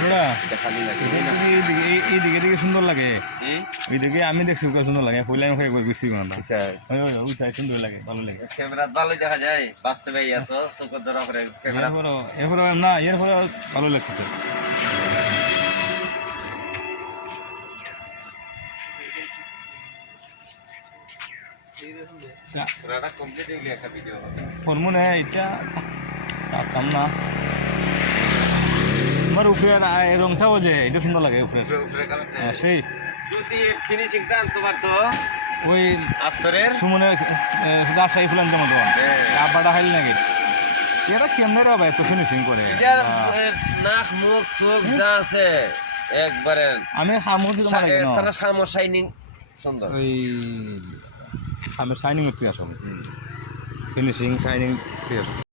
আমরা এইদিকে দিকে সুন্দর লাগে, এইদিকে আমি দেখছি সুন্দর লাগে, পয়লা আমি বেশি সুন্দর লাগে, ভালো লাগে। ক্যামেরা ভালো দেখা যায়, বাস্তবে এত চোখের ধরা করে ক্যামেরা এরপরে না এরপরে ভালো লাগতেছে। কমপ্লিট হইলে একটা ভিডিও মনে হয় এটা চাচ্তাম না। আমার উপরের রংটাও যে এটা সুন্দর লাগে উপরের, সেই যদি ফিনিশিংটা আনতে পারতো ওই আস্তরের সুমনের রাজশাহী ফুলান যেমন আব্বাটা খাইল নাকি এরা কেমনে রে এত ফিনিশিং করে। নাক মুখ চোখ যা আছে একবারে আমি তারা সামো শাইনিং সুন্দর, ওই আমি শাইনিং করতে আসো, ফিনিশিং শাইনিং আসো।